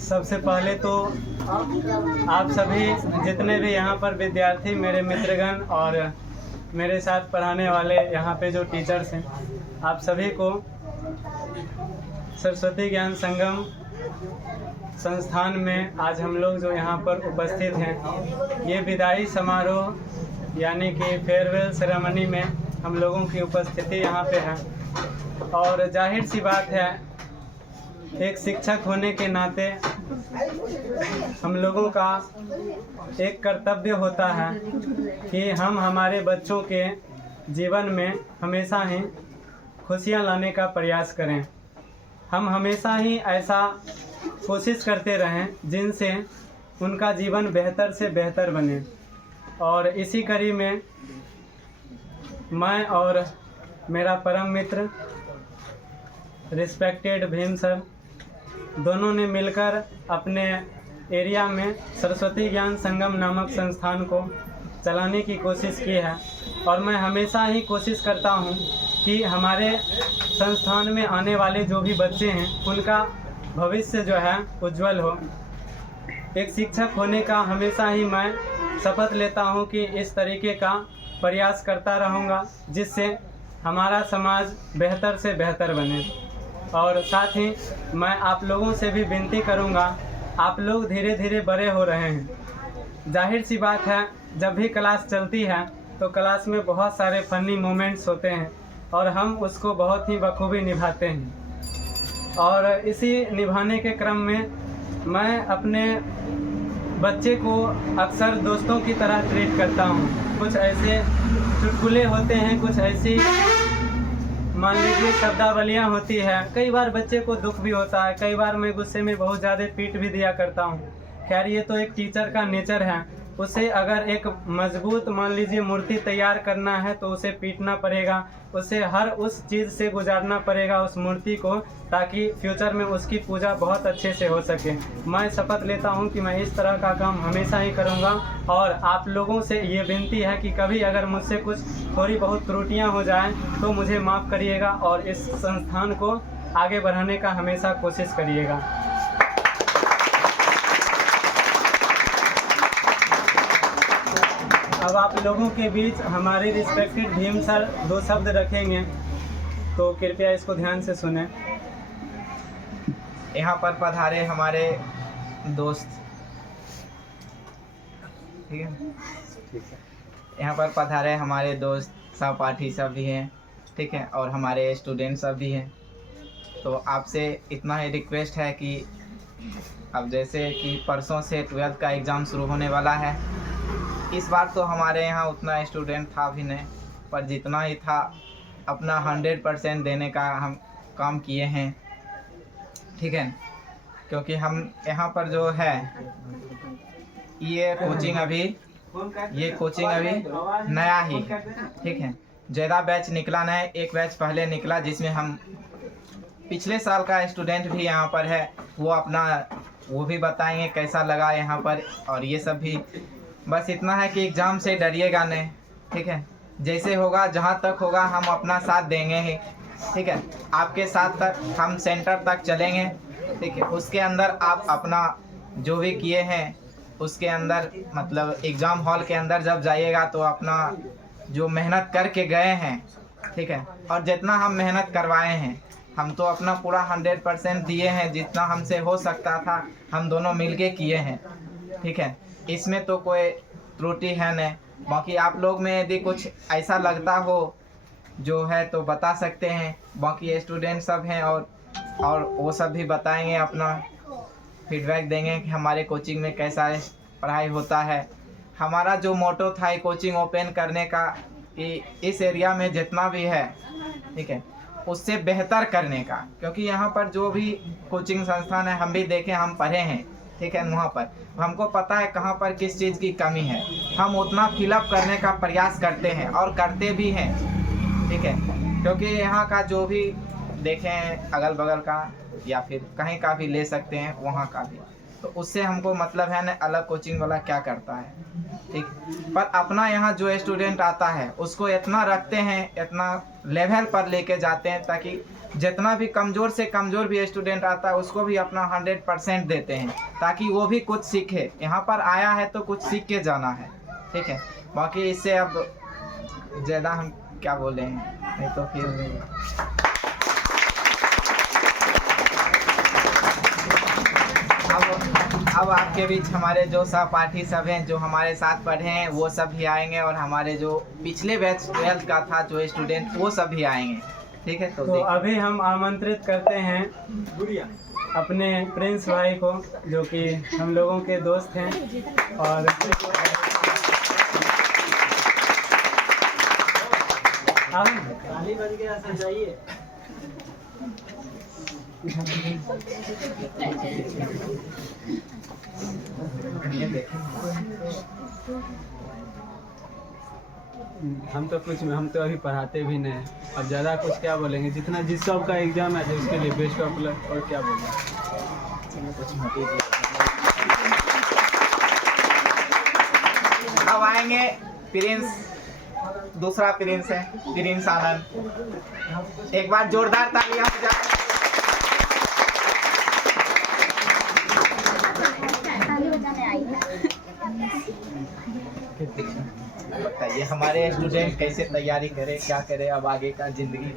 सबसे पहले तो आप सभी जितने भी यहाँ पर विद्यार्थी, मेरे मित्रगण और मेरे साथ पढ़ाने वाले यहाँ पे जो टीचर्स हैं, आप सभी को सरस्वती ज्ञान संगम संस्थान में आज हम लोग जो यहाँ पर उपस्थित हैं, ये विदाई समारोह यानी कि फेयरवेल सेरेमनी में हम लोगों की उपस्थिति यहाँ पे है। और जाहिर सी बात है, एक शिक्षक होने के नाते हम लोगों का एक कर्तव्य होता है कि हम हमारे बच्चों के जीवन में हमेशा ही खुशियाँ लाने का प्रयास करें। हम हमेशा ही ऐसा कोशिश करते रहें जिनसे उनका जीवन बेहतर से बेहतर बने। और इसी कड़ी में मैं और मेरा परम मित्र रिस्पेक्टेड भीम सर दोनों ने मिलकर अपने एरिया में सरस्वती ज्ञान संगम नामक संस्थान को चलाने की कोशिश की है। और मैं हमेशा ही कोशिश करता हूं कि हमारे संस्थान में आने वाले जो भी बच्चे हैं, उनका भविष्य जो है उज्जवल हो। एक शिक्षक होने का हमेशा ही मैं शपथ लेता हूं कि इस तरीके का प्रयास करता रहूंगा जिससे हमारा समाज बेहतर से बेहतर बने। और साथ ही मैं आप लोगों से भी विनती करूंगा, आप लोग धीरे धीरे बड़े हो रहे हैं। जाहिर सी बात है, जब भी क्लास चलती है तो क्लास में बहुत सारे फ़नी मोमेंट्स होते हैं और हम उसको बहुत ही बखूबी निभाते हैं। और इसी निभाने के क्रम में मैं अपने बच्चे को अक्सर दोस्तों की तरह ट्रीट करता हूँ। कुछ ऐसे चुटकुले होते हैं, कुछ ऐसी मान लीजिए शब्दावलियाँ होती है। कई बार बच्चे को दुख भी होता है, कई बार मैं गुस्से में बहुत ज़्यादा पीट भी दिया करता हूँ। खैर, ये तो एक टीचर का नेचर है। उसे अगर एक मजबूत मान लीजिए मूर्ति तैयार करना है तो उसे पीटना पड़ेगा, उसे हर उस चीज़ से गुजारना पड़ेगा उस मूर्ति को, ताकि फ्यूचर में उसकी पूजा बहुत अच्छे से हो सके। मैं शपथ लेता हूं कि मैं इस तरह का काम हमेशा ही करूंगा। और आप लोगों से ये विनती है कि कभी अगर मुझसे कुछ थोड़ी बहुत त्रुटियां हो जाएं तो मुझे माफ़ करिएगा और इस संस्थान को आगे बढ़ाने का हमेशा कोशिश करिएगा। अब आप लोगों के बीच हमारे रिस्पेक्टेड भीम सर 2 शब्द रखेंगे, तो कृपया इसको ध्यान से सुनें। यहाँ पर पधारे हमारे दोस्त, ठीक है, यहाँ पर पधारे हमारे दोस्त सहपाठी सब भी हैं, ठीक है, और हमारे स्टूडेंट सब भी हैं। तो आपसे इतना ही रिक्वेस्ट है कि अब जैसे कि परसों से 12th का एग्ज़ाम शुरू होने वाला है। इस बार तो हमारे यहाँ उतना स्टूडेंट था भी नहीं, पर जितना ही था अपना 100% देने का हम काम किए हैं, ठीक है। क्योंकि हम यहाँ पर जो है ये कोचिंग अभी नया ही, ठीक है, ज़्यादा बैच निकला नहीं। एक बैच पहले निकला जिसमें हम पिछले साल का स्टूडेंट भी यहाँ पर है, वो भी बताएंगे कैसा लगा यहाँ पर। और ये सब भी बस इतना है कि एग्ज़ाम से डरिएगा नहीं, ठीक है। जैसे होगा, जहाँ तक होगा हम अपना साथ देंगे ही, ठीक है। आपके साथ तक हम सेंटर तक चलेंगे, ठीक है। उसके अंदर आप अपना जो भी किए हैं उसके अंदर, मतलब एग्ज़ाम हॉल के अंदर जब जाइएगा तो अपना जो मेहनत करके गए हैं, ठीक है, और जितना हम मेहनत करवाए हैं, हम तो अपना पूरा 100% दिए हैं। जितना हमसे हो सकता था हम दोनों मिलके किए हैं, ठीक है। इसमें तो कोई त्रुटि है नहीं। बाकी आप लोग में यदि कुछ ऐसा लगता हो जो है तो बता सकते हैं। बाकी स्टूडेंट सब हैं और वो सब भी बताएंगे, अपना फीडबैक देंगे कि हमारे कोचिंग में कैसा पढ़ाई होता है। हमारा जो मोटो था कोचिंग ओपन करने का कि इस एरिया में जितना भी है, ठीक है, उससे बेहतर करने का। क्योंकि यहाँ पर जो भी कोचिंग संस्थान है हम भी देखें, हम पढ़े हैं, ठीक है, वहाँ पर हमको पता है कहाँ पर किस चीज़ की कमी है। हम उतना फिलअप करने का प्रयास करते हैं और करते भी हैं, ठीक है। क्योंकि यहाँ का जो भी देखें, अगल बगल का या फिर कहीं का भी ले सकते हैं, वहाँ का भी तो उससे हमको मतलब है ना अलग कोचिंग वाला क्या करता है, ठीक। पर अपना यहाँ जो स्टूडेंट आता है उसको इतना रखते हैं, इतना लेवल पर लेके जाते हैं ताकि जितना भी कमज़ोर से कमज़ोर भी स्टूडेंट आता है उसको भी अपना 100% देते हैं ताकि वो भी कुछ सीखे। यहाँ पर आया है तो कुछ सीख के जाना है, ठीक है। बाकी इससे अब ज़्यादा हम क्या बोले हैं, नहीं तो फिर अब आपके बीच हमारे जो सहपाठी सब हैं जो हमारे साथ पढ़े हैं वो सब भी आएंगे और हमारे जो पिछले बैच 12th का था जो स्टूडेंट वो सब भी आएंगे, ठीक है। तो अभी हम आमंत्रित करते हैं अपने प्रिंस भाई को जो कि हम लोगों के दोस्त हैं और ताली बज के ऐसा चाहिए। हम तो अभी पढ़ाते भी नहीं, अब ज़्यादा कुछ क्या बोलेंगे, जितना जिस सब का एग्जाम है तो उसके लिए बेस्ट ऑफ लक, और क्या बोलेंगे। अब आएंगे प्रिंस, दूसरा प्रिंस है प्रिंस आनंद। एक बार जोरदार तालियां हो जाए। बताइए हमारे स्टूडेंट कैसे तैयारी करे, क्या करे अब आगे का जिंदगी।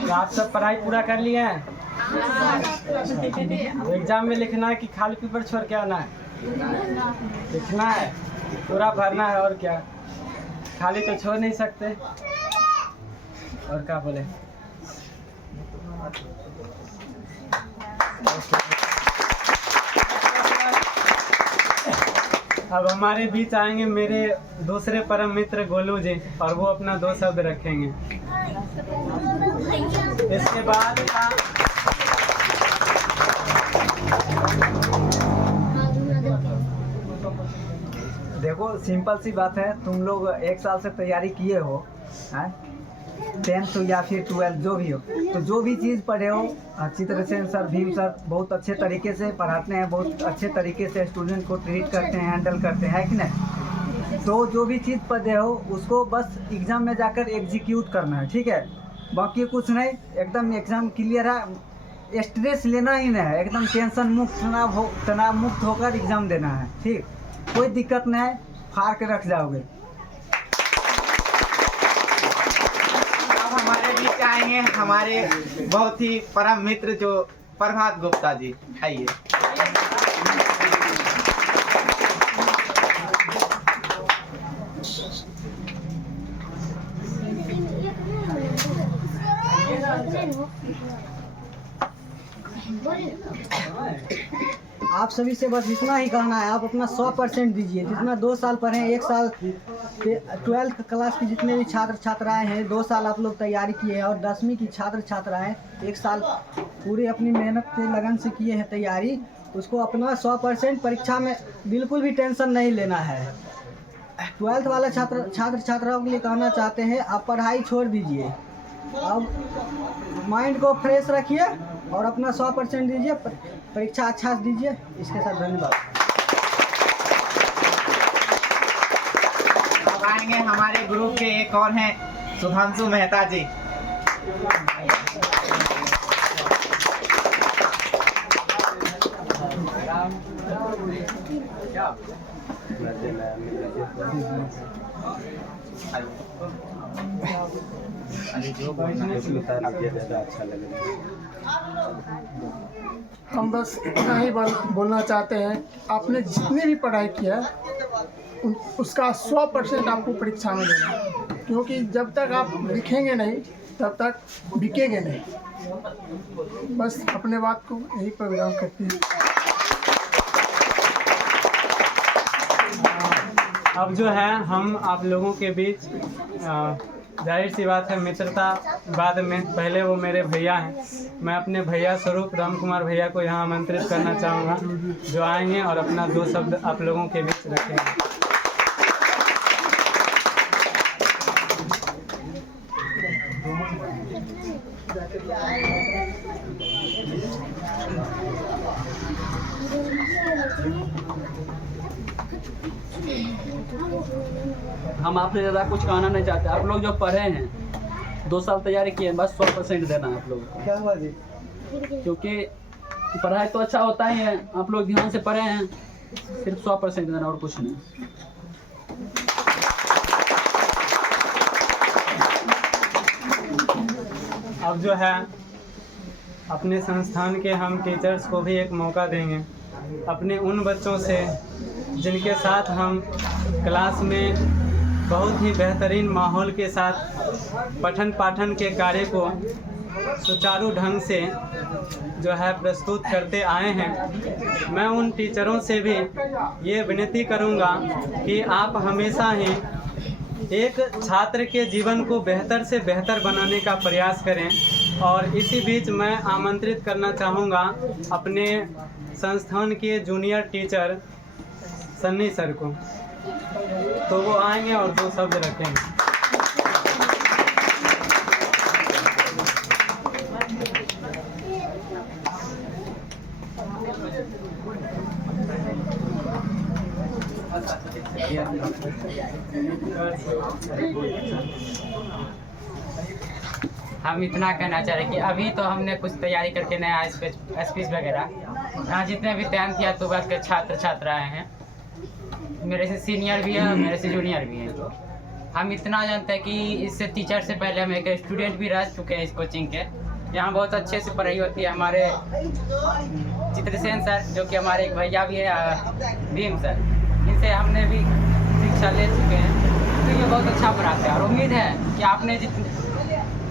तो आप सब पढ़ाई पूरा कर लिया है? एग्जाम में लिखना है कि खाली पेपर छोड़ के आना है? लिखना है, पूरा भरना है, और क्या, खाली तो छोड़ नहीं सकते। और क्या बोले। अब हमारे बीच आएंगे मेरे दूसरे परम मित्र गोलू जी और वो अपना 2 शब्द रखेंगे। इसके बाद देखो सिंपल सी बात है, तुम लोग 1 साल से तैयारी किए हो, हैं 10th या फिर 12th जो भी हो, तो जो भी चीज़ पढ़े हो चित्रसेन सर, भीम सर बहुत अच्छे तरीके से पढ़ाते हैं, बहुत अच्छे तरीके से स्टूडेंट को ट्रीट करते हैं, हैंडल करते हैं, कि नहीं। तो जो भी चीज़ पढ़े हो उसको बस एग्ज़ाम में जाकर एग्जीक्यूट करना है, ठीक है। बाकी कुछ नहीं, एकदम एग्ज़ाम क्लियर है, स्ट्रेस लेना ही नहीं है, एकदम टेंशन मुक्त, तनाव मुक्त होकर एग्ज़ाम देना है, ठीक। कोई दिक्कत नहीं है, फाड़ के रख जाओगे। हमारे बीच आएंगे हमारे बहुत ही परम मित्र जो प्रभात गुप्ता जी, आइए। आप सभी से बस इतना ही कहना है, आप अपना 100% दीजिए। जितना 2 साल पढ़े, 1 साल 12th क्लास की जितने भी छात्र छात्राएं हैं, 2 साल आप लोग तैयारी किए हैं, और 10वीं की छात्र छात्राएं 1 साल पूरी अपनी मेहनत से लगन से किए हैं तैयारी, उसको अपना 100% परीक्षा में बिल्कुल भी टेंशन नहीं लेना है। 12th वाले छात्र छात्राओं के लिए कहना चाहते हैं, आप पढ़ाई छोड़ दीजिए, अब माइंड को फ्रेश रखिए और अपना 100% दीजिए, परीक्षा अच्छा से दीजिए। इसके साथ धन्यवाद। अब आएंगे हमारे ग्रुप के एक और हैं सुधांशु मेहता जी। हम बस इतना ही बोलना चाहते हैं, आपने जितनी भी पढ़ाई किया उसका 100% आपको परीक्षा में देना है, क्योंकि जब तक आप लिखेंगे नहीं तब तक बिकेंगे नहीं। बस अपने बात को यही पर विराम करते हैं। अब जो है हम आप लोगों के बीच जाहिर सी बात है मित्रता बाद में, पहले वो मेरे भैया हैं, मैं अपने भैया स्वरूप राम कुमार भैया को यहाँ आमंत्रित करना चाहूँगा जो आएंगे और अपना 2 शब्द आप लोगों के बीच रखेंगे। हम आपसे ज़्यादा कुछ कहना नहीं चाहते। आप लोग जो पढ़े हैं 2 साल तैयारी किए हैं, बस 100% देना है आप लोगों को। क्या हुआ जी? क्योंकि पढ़ाई तो अच्छा होता ही है, आप लोग ध्यान से पढ़े हैं, सिर्फ 100% देना और कुछ नहीं। अब जो है अपने संस्थान के हम टीचर्स को भी एक मौका देंगे अपने उन बच्चों से जिनके साथ हम क्लास में बहुत ही बेहतरीन माहौल के साथ पठन पाठन के कार्य को सुचारू ढंग से जो है प्रस्तुत करते आए हैं। मैं उन टीचरों से भी ये विनती करूँगा कि आप हमेशा ही एक छात्र के जीवन को बेहतर से बेहतर बनाने का प्रयास करें। और इसी बीच मैं आमंत्रित करना चाहूँगा अपने संस्थान के जूनियर टीचर सन्नी सर को, तो वो आएंगे और 2 शब्द रखेंगे। हम इतना कहना चाह रहे हैं कि अभी तो हमने कुछ तैयारी करके नया स्पीच वगैरह, यहाँ जितने भी 10th या 12th के छात्र छात्राएँ हैं, मेरे से सीनियर भी है और मेरे से जूनियर भी हैं, हम इतना जानते हैं कि इससे टीचर से पहले हम एक स्टूडेंट भी रह चुके हैं इस कोचिंग के। यहाँ बहुत अच्छे से पढ़ाई होती है। हमारे चित्रसेन सर जो कि हमारे एक भैया भी है, भीम सर, इनसे हमने भी शिक्षा ले चुके हैं, तो ये बहुत अच्छा पढ़ाते हैं। और उम्मीद है कि आपने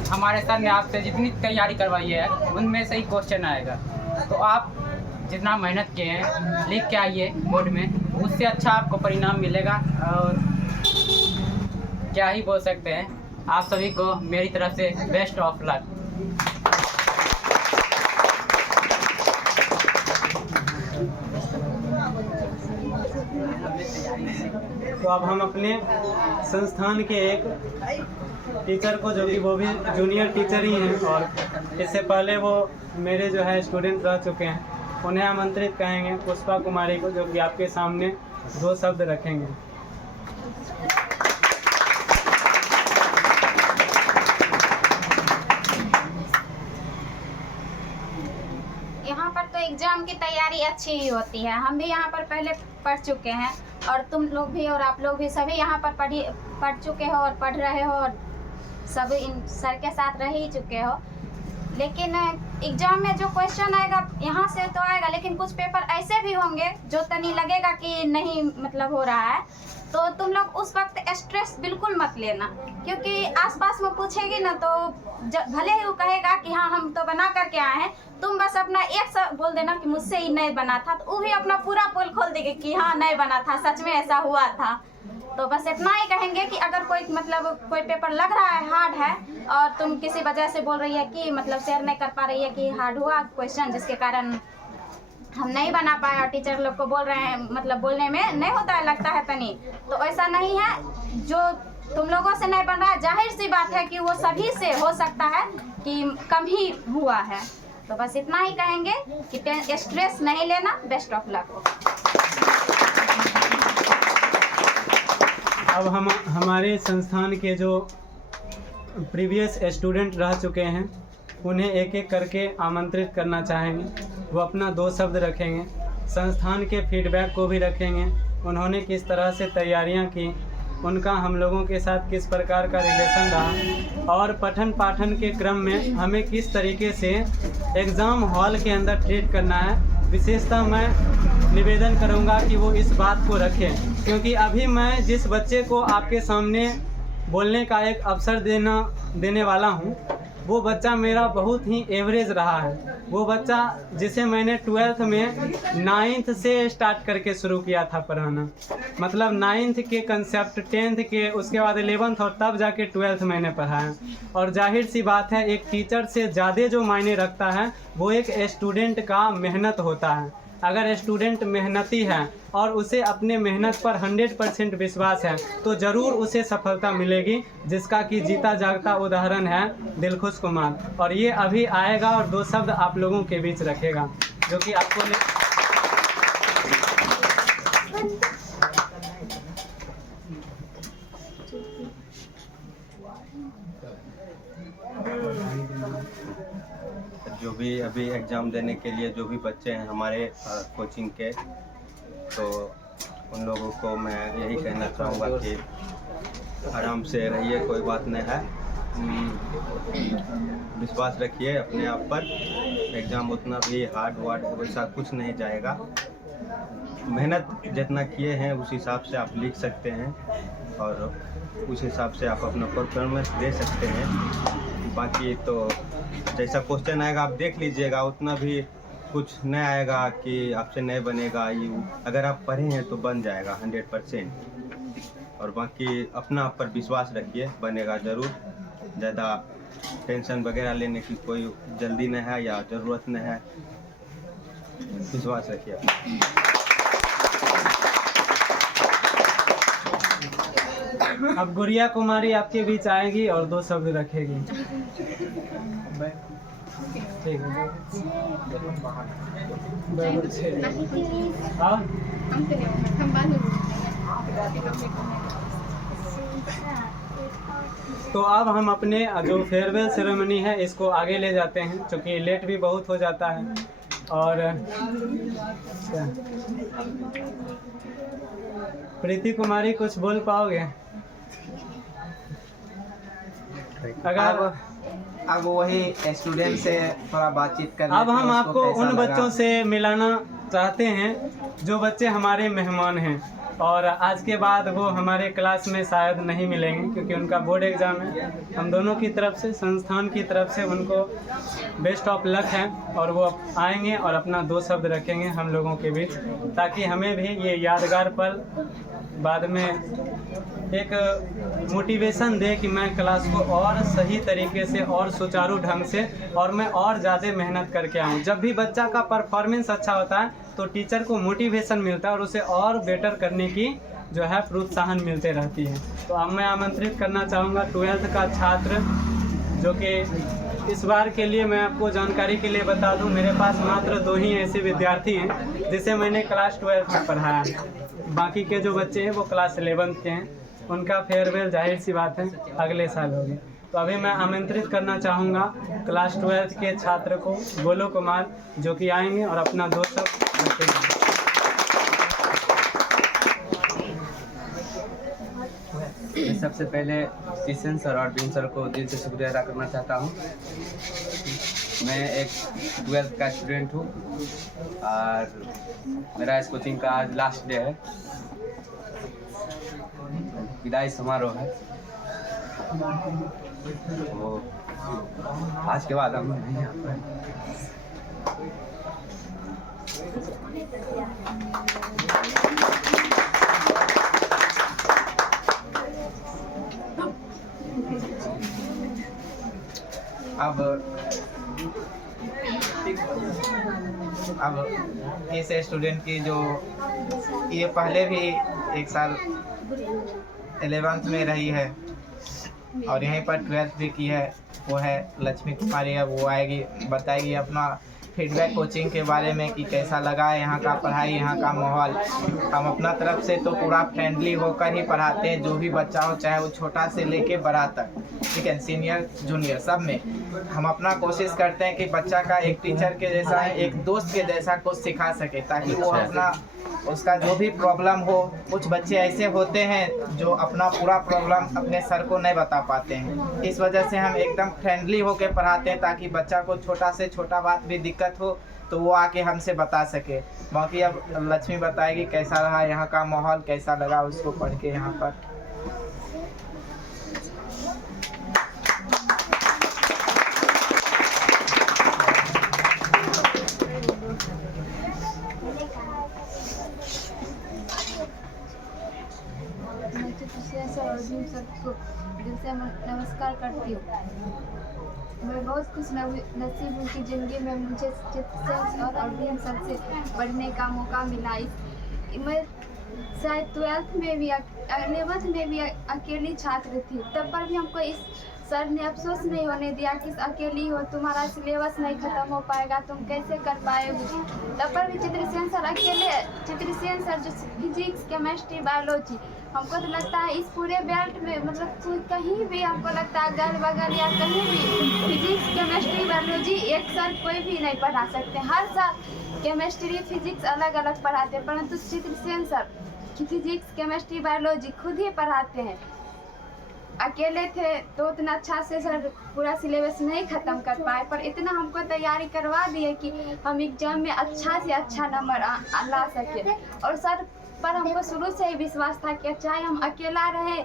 हमारे सर ने आपसे जितनी तैयारी करवाई है उनमें से ही क्वेश्चन आएगा, तो आप जितना मेहनत किए हैं लिख के आइए बोर्ड में, उससे अच्छा आपको परिणाम मिलेगा। और क्या ही बोल सकते हैं, आप सभी को मेरी तरफ से बेस्ट ऑफ लक। तो अब हम अपने संस्थान के एक टीचर को, जो कि वो भी जूनियर टीचर ही हैं और इससे पहले वो मेरे जो है स्टूडेंट रह चुके हैं, उन्हें आमंत्रित कहेंगे, पुष्पा कुमारी को, जो कि आपके सामने 2 शब्द रखेंगे। यहाँ पर तो एग्ज़ाम की तैयारी अच्छी ही होती है। हम भी यहाँ पर पहले पढ़ चुके हैं और तुम लोग भी और आप लोग भी सभी यहाँ पर पढ़ चुके हो और पढ़ रहे हो और सभी इन सर के साथ रह ही चुके हो। लेकिन एग्ज़ाम में जो क्वेश्चन आएगा यहाँ से तो आएगा, लेकिन कुछ पेपर ऐसे भी होंगे जो तनी लगेगा कि नहीं मतलब हो रहा है, तो तुम लोग उस वक्त स्ट्रेस बिल्कुल मत लेना, क्योंकि आसपास में पूछेगी ना तो भले ही वो कहेगा कि हाँ हम तो बना करके आए हैं, तुम बस अपना एक बोल देना कि मुझसे ही नहीं बना था, तो वो भी अपना पूरा पोल खोल देगी कि हाँ नहीं बना था, सच में ऐसा हुआ था। तो बस इतना ही कहेंगे कि अगर कोई मतलब कोई पेपर लग रहा है हार्ड है और तुम किसी वजह से बोल रही है कि मतलब शेयर नहीं कर पा रही है कि हार्ड हुआ क्वेश्चन जिसके कारण हम नहीं बना पाए और टीचर लोग को बोल रहे हैं, मतलब बोलने में नहीं होता है, लगता है तनी, तो ऐसा नहीं है। जो तुम लोगों से नहीं बन रहा है, जाहिर सी बात है कि वो सभी से हो सकता है कि कम ही हुआ है। तो बस इतना ही कहेंगे कि स्ट्रेस नहीं लेना, बेस्ट ऑफ लक। अब हम हमारे संस्थान के जो प्रीवियस स्टूडेंट रह चुके हैं उन्हें एक एक करके आमंत्रित करना चाहेंगे। वो अपना 2 शब्द रखेंगे, संस्थान के फीडबैक को भी रखेंगे, उन्होंने किस तरह से तैयारियां की, उनका हम लोगों के साथ किस प्रकार का रिलेशन रहा और पठन पाठन के क्रम में हमें किस तरीके से एग्ज़ाम हॉल के अंदर ट्रीट करना है। विशेषतः मैं निवेदन करूंगा कि वो इस बात को रखें, क्योंकि अभी मैं जिस बच्चे को आपके सामने बोलने का एक अवसर देने वाला हूं, वो बच्चा मेरा बहुत ही एवरेज रहा है। वो बच्चा जिसे मैंने 12th में 9th से स्टार्ट करके शुरू किया था पढ़ाना, मतलब 9th के कंसेप्ट, 10th के, उसके बाद 11th और तब जाके 12th मैंने पढ़ाया। और जाहिर सी बात है एक टीचर से ज़्यादा जो मायने रखता है वो एक स्टूडेंट का मेहनत होता है। अगर स्टूडेंट मेहनती है और उसे अपने मेहनत पर 100% विश्वास है तो ज़रूर उसे सफलता मिलेगी, जिसका कि जीता जागता उदाहरण है दिलखुश कुमार। और ये अभी आएगा और 2 शब्द आप लोगों के बीच रखेगा, जो कि आपको जो भी अभी एग्ज़ाम देने के लिए जो भी बच्चे हैं हमारे कोचिंग के, तो उन लोगों को मैं यही कहना चाहूँगा कि आराम से रहिए, कोई बात नहीं है। विश्वास रखिए अपने आप पर। एग्ज़ाम उतना भी हार्ड वार्ड वैसा कुछ नहीं जाएगा। मेहनत जितना किए हैं उस हिसाब से आप लिख सकते हैं और उस हिसाब से आप अपना परफॉर्मेंस दे सकते हैं। बाकी तो जैसा क्वेश्चन आएगा आप देख लीजिएगा, उतना भी कुछ नहीं आएगा कि आपसे नहीं बनेगा। ये अगर आप पढ़े हैं तो बन जाएगा 100%। और बाकी अपना आप पर विश्वास रखिए, बनेगा ज़रूर। ज़्यादा टेंशन वगैरह लेने की कोई जल्दी नहीं है या ज़रूरत नहीं है, विश्वास रखिए। अब गुड़िया कुमारी आपके बीच आएगी और 2 शब्द रखेगी। ठीक है। और तो अब हम अपने जो फेयरवेल सेरेमनी है इसको आगे ले जाते हैं, क्योंकि लेट भी बहुत हो जाता है। और प्रीति कुमारी कुछ बोल पाओगे? अगर अब वही स्टूडेंट से थोड़ा बातचीत कर अब हम आपको उन लगा। बच्चों से मिलाना चाहते हैं जो बच्चे हमारे मेहमान हैं और आज के बाद वो हमारे क्लास में शायद नहीं मिलेंगे, क्योंकि उनका बोर्ड एग्ज़ाम है। हम दोनों की तरफ से, संस्थान की तरफ से उनको बेस्ट ऑफ लक है और वो आएंगे और अपना 2 शब्द रखेंगे हम लोगों के बीच, ताकि हमें भी ये यादगार पल बाद में एक मोटिवेशन दे कि मैं क्लास को और सही तरीके से और सुचारू ढंग से और मैं और ज़्यादा मेहनत करके आऊँ। जब भी बच्चा का परफॉर्मेंस अच्छा होता है तो टीचर को मोटिवेशन मिलता है और उसे और बेटर करने की जो है प्रोत्साहन मिलते रहती है। तो अब मैं आमंत्रित करना चाहूँगा 12th का छात्र, जो कि इस बार के लिए मैं आपको जानकारी के लिए बता दूं, मेरे पास मात्र 2 ही ऐसे विद्यार्थी हैं जिसे मैंने क्लास 12 में पढ़ाया है। बाकी के जो बच्चे हैं वो क्लास 11 के हैं। उनका फेयरवेल जाहिर सी बात है अगले साल होगी। तो अभी मैं आमंत्रित करना चाहूँगा क्लास 12 के छात्र को, गोलू कुमार, जो कि आएंगे और अपना 2 शब्द रखेंगे। सबसे पहले शीशन सर और बीन सर को दिल से शुक्रिया अदा करना चाहता हूँ। मैं एक 12th का स्टूडेंट हूँ और मेरा इस कोचिंग का आज लास्ट डे है, विदाई समारोह है। तो आज के बाद हम नहीं आ पाए। अब इस स्टूडेंट की जो ये पहले भी 1 साल 11th में रही है और यहीं पर 12th भी की है, वो है लक्ष्मी कुमारी। अब वो आएगी, बताएगी अपना फीडबैक कोचिंग के बारे में कि कैसा लगा है यहाँ का पढ़ाई, यहाँ का माहौल। हम अपना तरफ से तो पूरा फ्रेंडली होकर ही पढ़ाते हैं, जो भी बच्चा हो, चाहे वो छोटा से लेके बड़ा तक, ठीक है, सीनियर जूनियर सब में हम अपना कोशिश करते हैं कि बच्चा का एक टीचर के जैसा, एक दोस्त के जैसा कुछ सिखा सके, ताकि वो अपना उसका जो भी प्रॉब्लम हो। कुछ बच्चे ऐसे होते हैं जो अपना पूरा प्रॉब्लम अपने सर को नहीं बता पाते हैं, इस वजह से हम एकदम फ्रेंडली होकर पढ़ाते हैं, ताकि बच्चा को छोटा से छोटा बात भी दिक्कत हो तो वो आके हमसे बता सके। बाकी अब लक्ष्मी बताएगी कैसा रहा यहाँ का माहौल, कैसा लगा उसको पढ़ के यहाँ पर। सबको दिल से नमस्कार करती हूँ। मैं बहुत खुश नसीब हूँ कि ज़िंदगी में मुझे चित्रसेन और अरविंद सर से पढ़ने का मौका मिला। मैं शायद 12th में भी 11th में भी अकेली छात्र थी, तब पर भी हमको इस सर ने अफसोस नहीं होने दिया कि अकेली हो, तुम्हारा सिलेबस नहीं ख़त्म हो पाएगा, तुम कैसे कर पाएगी। तब पर भी चित्रसेन सर अकेले, चित्रसेन सर जो फिजिक्स, केमिस्ट्री, बायोलॉजी हमको तो लगता है इस पूरे बेल्ट में मतलब कहीं भी हमको लगता है अगल बगल या कहीं भी फिजिक्स केमिस्ट्री बायोलॉजी एक सर कोई भी नहीं पढ़ा सकते। हर साल केमिस्ट्री फिजिक्स अलग अलग पढ़ाते हैं, परंतु Chitrasen sir physics chemistry biology खुद ही पढ़ाते हैं। अकेले थे तो उतना अच्छा से सर पूरा सिलेबस नहीं ख़त्म कर पाए, पर इतना हमको तैयारी करवा दिए कि हम एग्ज़ाम में अच्छा से अच्छा नंबर ला सके। और सर पर हमको शुरू से ही विश्वास था कि चाहे हम अकेला रहे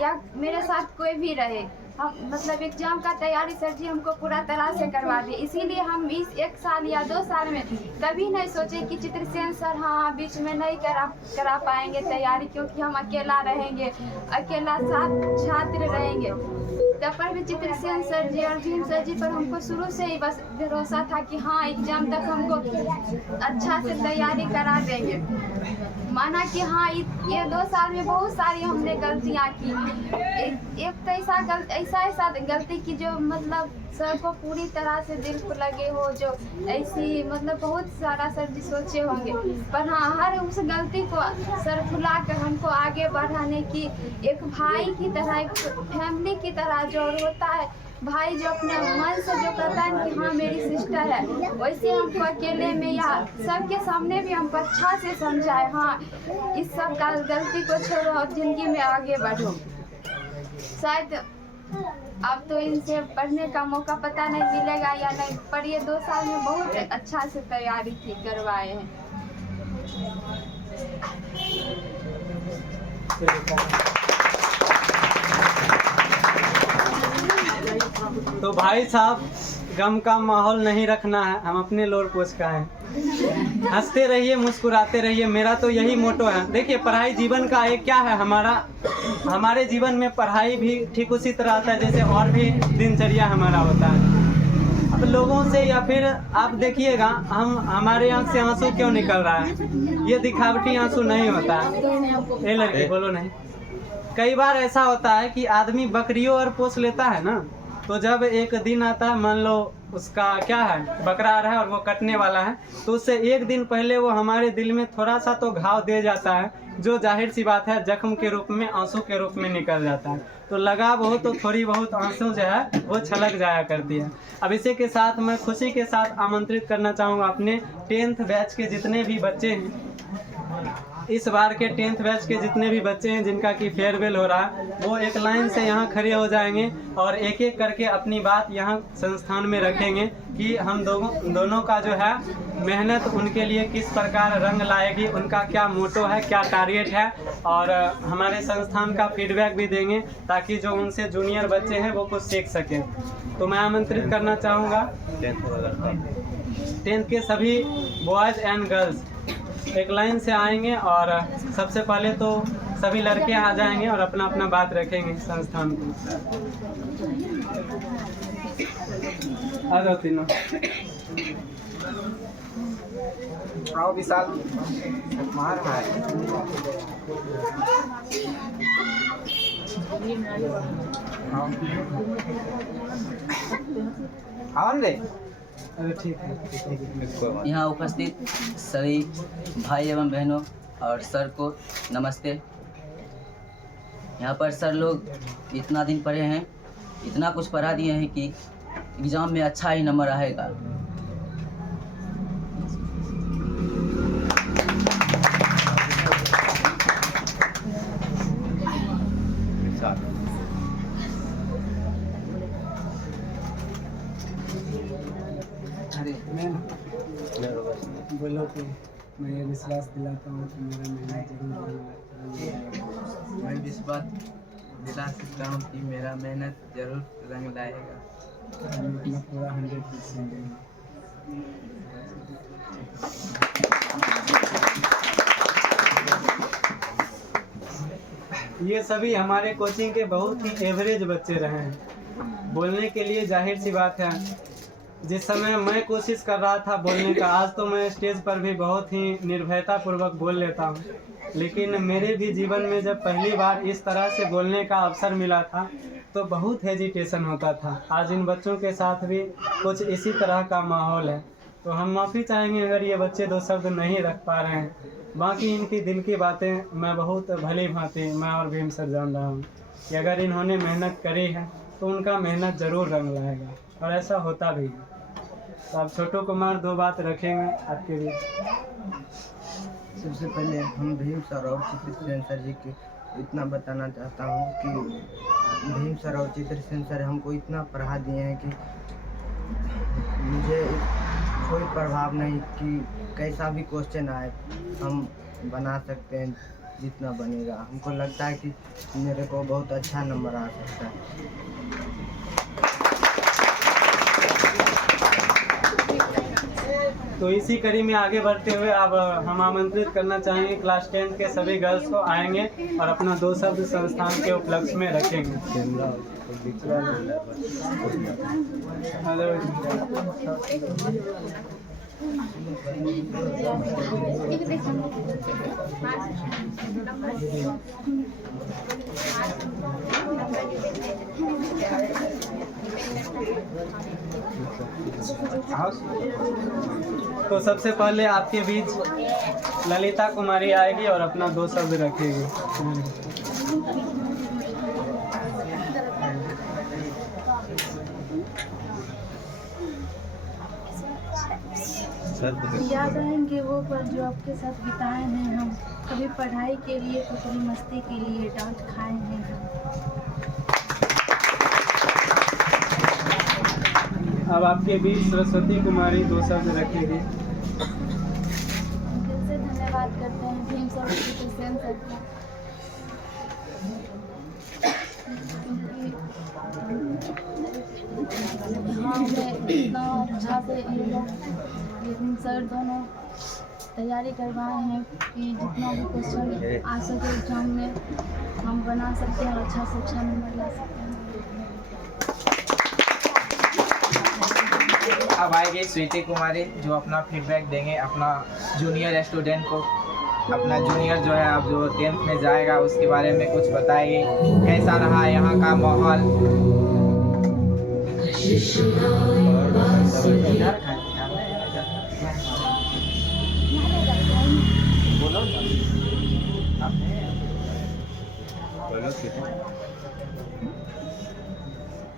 या मेरे साथ कोई भी रहे, हम मतलब एग्ज़ाम का तैयारी सर जी हमको पूरा तरह से करवा दिए। इसीलिए हम इस 1 साल या 2 साल में कभी नहीं सोचे कि चित्रसेन सर हाँ बीच में नहीं करा पाएंगे तैयारी, क्योंकि हम अकेला रहेंगे, अकेला साथ छात्र रहेंगे। तब पर भी चित्रसेन सर जी और भीम सर जी पर हमको शुरू से ही बस भरोसा था कि हाँ एग्ज़ाम तक हमको अच्छा से तैयारी करा देंगे। माना कि हाँ ये 2 साल में बहुत सारी हमने गलतियाँ की, एक तो ऐसा गलती की जो मतलब सर को पूरी तरह से दिल को लगे हो, जो ऐसी मतलब बहुत सारा सर जी सोचे होंगे, पर हाँ हर उस गलती को सर भुला कर हमको आगे बढ़ाने की एक भाई की तरह, एक फैमिली की तरह जो होता है भाई जो अपने मन से जो कहता है कि हाँ मेरी सिस्टर है, वैसे हमको अकेले में या सबके सामने भी हमको अच्छा से समझाए हाँ इस सब का गलती को छोड़ो और ज़िंदगी में आगे बढ़ो। शायद अब तो इनसे पढ़ने का मौका पता नहीं मिलेगा या नहीं, पर ये 2 साल में बहुत अच्छा से तैयारी करवाए हैं। तो भाई साहब गम का माहौल नहीं रखना है, हम अपने लोर पोछ का है। हंसते रहिए मुस्कुराते रहिए, मेरा तो यही मोटो है। देखिए पढ़ाई जीवन का एक क्या है, हमारे जीवन में पढ़ाई भी ठीक उसी तरह आता है जैसे और भी दिनचर्या हमारा होता है। अब लोगों से या फिर आप देखिएगा हमारे आँख से आंसू क्यों निकल रहा है, ये दिखावटी आंसू नहीं होता है। ये लड़की बोलो नहीं। कई बार ऐसा होता है कि आदमी बकरियों और पोस लेता है ना, तो जब एक दिन आता है मान लो उसका क्या है बकरा आ रहा है और वो कटने वाला है, तो उससे एक दिन पहले वो हमारे दिल में थोड़ा सा तो घाव दे जाता है, जो जाहिर सी बात है जख्म के रूप में आंसू के रूप में निकल जाता है। तो लगाव हो तो थोड़ी बहुत आंसू जो है वो छलक जाया करती है। अब इसी के साथ मैं खुशी के साथ आमंत्रित करना चाहूँगा अपने 10th बैच के जितने भी बच्चे हैं, इस बार के 10th बैच के जितने भी बच्चे हैं जिनका कि फेयरवेल हो रहा है, वो एक लाइन से यहाँ खड़े हो जाएंगे और एक एक करके अपनी बात यहाँ संस्थान में रखेंगे कि हम दोनों का जो है मेहनत उनके लिए किस प्रकार रंग लाएगी, उनका क्या मोटो है, क्या टारगेट है, और हमारे संस्थान का फीडबैक भी देंगे ताकि जो उनसे जूनियर बच्चे हैं वो कुछ सीख सकें। तो मैं आमंत्रित करना चाहूँगा 10th के सभी बॉयज़ एंड गर्ल्स एक लाइन से आएंगे और सबसे पहले तो सभी लड़के आ जाएंगे और अपना अपना बात रखेंगे संस्थान को। आ जाओ तीनों। आओ विशाल मार रहा है। आओ रे। ठीक है। यहाँ उपस्थित सभी भाई एवं बहनों और सर को नमस्ते। यहाँ पर सर लोग इतना दिन पढ़े हैं, इतना कुछ पढ़ा दिए हैं कि एग्ज़ाम में अच्छा ही नंबर आएगा। बोलो कि मैं ये विश्वास दिलाता हूँ कि मेरा मेहनत जरूर मैं विश्वास दिला सकता हूँ कि मेरा मेहनत जरूर रंग लाएगा। पूरा 100% देंगे। ये सभी हमारे कोचिंग के बहुत ही एवरेज बच्चे रहे हैं। बोलने के लिए जाहिर सी बात है, जिस समय मैं कोशिश कर रहा था बोलने का, आज तो मैं स्टेज पर भी बहुत ही निर्भयता पूर्वक बोल लेता हूँ, लेकिन मेरे भी जीवन में जब पहली बार इस तरह से बोलने का अवसर मिला था तो बहुत हेजिटेशन होता था। आज इन बच्चों के साथ भी कुछ इसी तरह का माहौल है, तो हम माफ़ी चाहेंगे अगर ये बच्चे 2 शब्द नहीं रख पा रहे हैं। बाकी इनकी दिल की बातें मैं बहुत भली भांति मैं और भीम सर जान रहा हूँ कि अगर इन्होंने मेहनत करी है तो उनका मेहनत ज़रूर रंग लाएगा, और ऐसा होता भी है। तो आप छोटू कुमार 2 बात रखेंगे आपके बीच। सबसे पहले हम भीम सर और चित्रसेन सर जी के इतना बताना चाहता हूँ कि भीम सर और चित्रसेन सर हमको इतना पढ़ा दिए हैं कि मुझे कोई प्रभाव नहीं कि कैसा भी क्वेश्चन आए हम बना सकते हैं, जितना बनेगा। हमको लगता है कि मेरे को बहुत अच्छा नंबर आ सकता है। तो इसी कड़ी में आगे बढ़ते हुए अब हम आमंत्रित करना चाहेंगे क्लास 10 के सभी गर्ल्स को आएंगे और अपना 2 शब्द संस्थान के उपलक्ष्य में रखेंगे। तो सबसे पहले आपके बीच ललिता कुमारी आएगी और अपना 2 शब्द रखेगी। याद आएंगे वो पल जो आपके साथ बिताए हैं हम, कभी पढ़ाई के लिए तो कभी मस्ती के लिए डांट खाए हैं हम। अब आपके बीच सरस्वती कुमारी 2 शब्द रखेगी। दिल से धन्यवाद करते हैं भीम सर और चित्रसेन सर को, इतना अच्छा से ये भीम सर दोनों तैयारी करवाए हैं कि जितना भी क्वेश्चन आ सके एग्जाम में हम बना सकते हैं और अच्छा से अच्छा नंबर ला सकते हैं। अब आएगी स्वीटी कुमारी जो अपना फीडबैक देंगे अपना जूनियर स्टूडेंट को। अपना जूनियर जो है अब जो 10th में जाएगा उसके बारे में कुछ बताइए, कैसा रहा यहाँ का माहौल।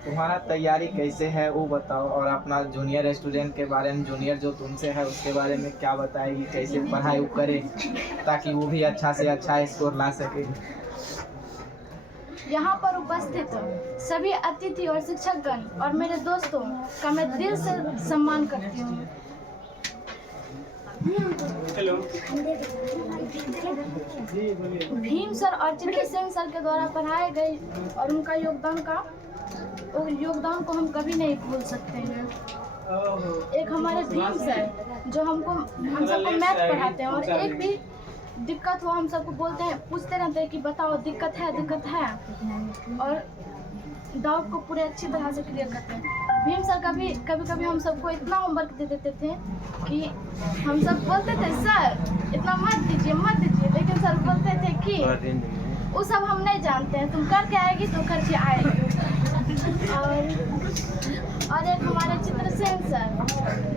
तुम्हारा तैयारी कैसे है वो बताओ, और अपना जूनियर स्टूडेंट के बारे में, जूनियर जो तुमसे है उसके बारे में क्या बताएगी, कैसे पढ़ाई वो करे ताकि वो भी अच्छा से अच्छा स्कोर ला सके। यहाँ पर उपस्थित सभी अतिथि और शिक्षकगण और मेरे दोस्तों का मैं दिल से सम्मान करती हूँ। हेलो। भीम सर और चित्रसेन सर के द्वारा पढ़ाए गए और उनका योगदान को हम कभी नहीं भूल सकते हैं। एक हमारे भीम सर जो हम सबको मैथ पढ़ाते हैं, और एक भी दिक्कत हो हम सबको बोलते हैं, पूछते रहते हैं कि बताओ दिक्कत है, और डाउट को पूरे अच्छी तरह से क्लियर करते हैं। भीम सर कभी कभी हम सबको इतना होमवर्क दे देते थे कि हम सब बोलते थे सर इतना मत दीजिए, लेकिन सर बोलते थे कि वो सब हम नहीं जानते हैं, तुम करके आएगी तो करके आएगी। और एक हमारे चित्रसेन सर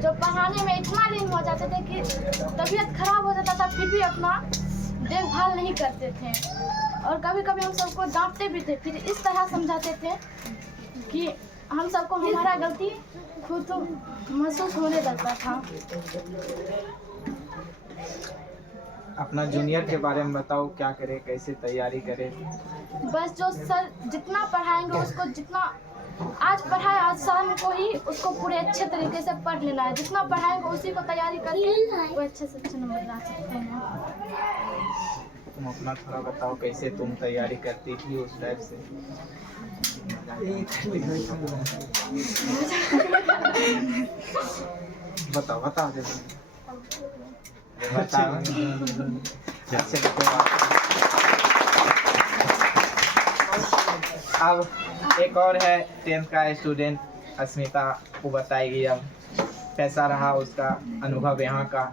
जो पढ़ाने में इतना लीन हो जाते थे कि तबीयत खराब हो जाता था फिर भी अपना देखभाल नहीं करते थे, और कभी कभी हम सबको डांटते भी थे, फिर इस तरह समझाते थे कि हम सबको हमारा गलती खुद तो महसूस होने लगता था। अपना जूनियर के बारे में बताओ, क्या करे, कैसे तैयारी करे। बस जो सर जितना पढ़ाएंगे उसको जितना आज पढ़ाए आज शाम को ही उसको पूरे अच्छे तरीके से पढ़ लेना है, जितना पढ़ाएंगे उसी को तैयारी करके वो अच्छे से अच्छे नंबर ला सकते हैं। तुम अपना थोड़ा बताओ कैसे तुम तैयारी करती थी उस टाइप से। बताओ बताओ अच्छे अब एक और है 10th का स्टूडेंट अस्मिता, वो बताएगी अब कैसा रहा उसका अनुभव यहाँ का।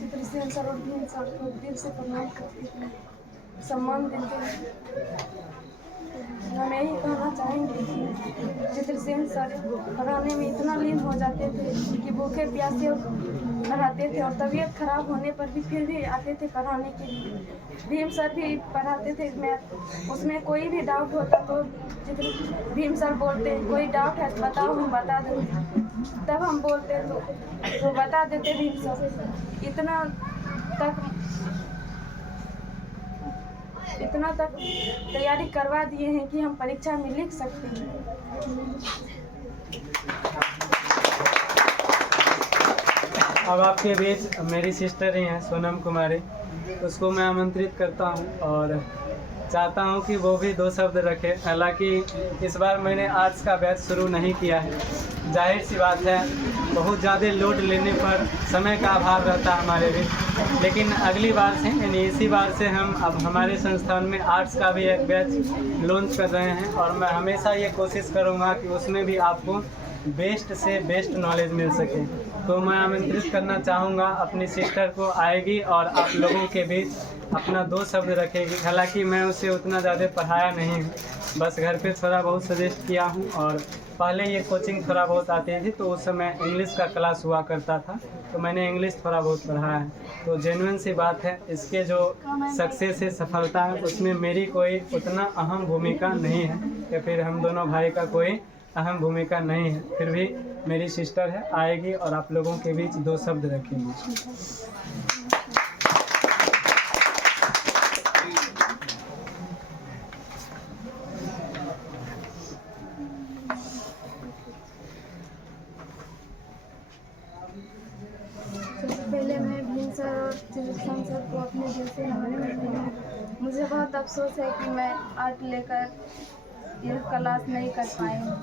चित्रसेन सर और भीम सर को दिल से प्रणाम करते हैं, सम्मान देते हैं। हम यही कहना चाहेंगे कि चित्रसेन सर पढ़ाने में इतना लीन हो जाते थे कि भूखे प्यासे पढ़ाते थे और तबीयत खराब होने पर भी फिर भी आते थे पढ़ाने के लिए। भीम सर भी पढ़ाते थे मैथ, उसमें कोई भी डाउट होता तो भीम सर बोलते कोई डाउट है बताओ हम बता देंगे, तब हम बोलते तो बता देते भीम सर। इतना तक तैयारी करवा दिए हैं कि हम परीक्षा में लिख सकते हैं। अब आपके बीच मेरी सिस्टर ही हैं सोनम कुमारी, उसको मैं आमंत्रित करता हूं और चाहता हूं कि वो भी 2 शब्द रखे। हालांकि इस बार मैंने आर्ट्स का बैच शुरू नहीं किया है, जाहिर सी बात है बहुत ज़्यादा लोड लेने पर समय का अभाव रहता है हमारे भी, लेकिन अगली बार से यानी इसी बार से हम अब हमारे संस्थान में आर्ट्स का भी एक बैच लॉन्च कर रहे हैं और मैं हमेशा ये कोशिश करूँगा कि उसमें भी आपको बेस्ट से बेस्ट नॉलेज मिल सके। तो मैं आमंत्रित करना चाहूँगा अपनी सिस्टर को, आएगी और आप लोगों के बीच अपना 2 शब्द रखेगी। हालांकि मैं उसे उतना ज़्यादा पढ़ाया नहीं हूँ, बस घर पे थोड़ा बहुत सजेस्ट किया हूँ और पहले ये कोचिंग थोड़ा बहुत आती थी तो उस समय इंग्लिश का क्लास हुआ करता था तो मैंने इंग्लिश थोड़ा बहुत पढ़ाया है। तो जेन्युइन सी बात है, इसके जो सक्सेस है, सफलता है, उसमें मेरी कोई उतना अहम भूमिका नहीं है या फिर हम दोनों भाई का कोई अहम भूमिका नहीं है। फिर भी मेरी सिस्टर है, आएगी और आप लोगों के बीच 2 शब्द रखेंगी। सबसे पहले मैं भीम सर और चित्रसेन सर को अपने दिल से नमन करती हूँ। मुझे बहुत अफसोस है कि मैं आर्ट लेकर ये क्लास नहीं कर पाई हूँ।